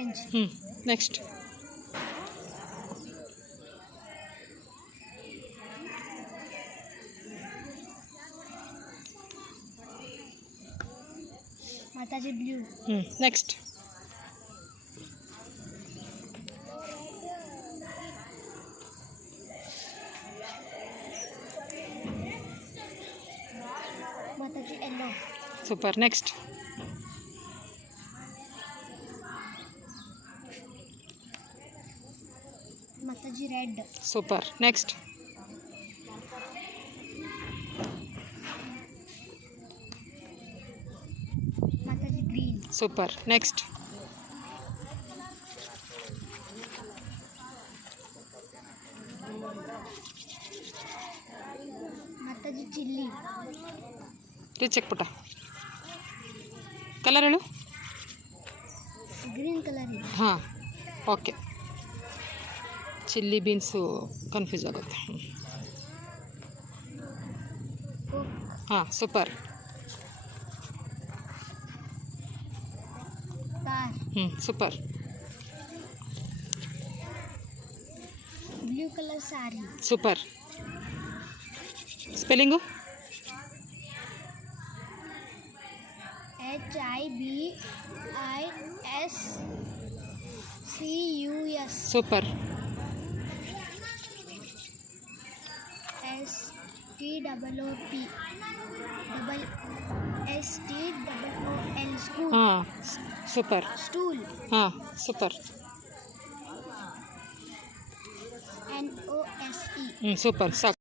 Orange. Next. ಮಾತಾಜಿ blue. Next. ಮಾತಾಜಿ yellow. Super. Next. ಮಾತಾಜಿ ರೆಡ್. ಸೂಪರ್. ನೆಕ್ಸ್ಟ್. ಮಾತಾಜಿ ಗ್ರೀನ್. ಸೂಪರ್. ನೆಕ್ಸ್ಟ್. ಮಾತಾಜಿ ಚಿಲ್ಲಿ. ಚೆಕ್ ಪುಟ. ಕಲರ್ ಹೇಳು. ಗ್ರೀನ್ ಕಲರ್ ಇದೆ. ಹಾಂ, ಓಕೆ. ಚಿಲ್ಲಿ ಬೀನ್ಸು ಕನ್ಫ್ಯೂಸ್ ಆಗುತ್ತೆ. ಹಾಂ, super. Car. Super. Blue colour sorry. Super. Spelling. HIBISCUS. Super. STOOL. School. ಹಾಂ, ಸೂಪರ್. ಸ್ಟೂಲ್. ಹಾಂ, ಸೂಪರ್. NOSE. ಸೂಪರ್. ಸಾಕು.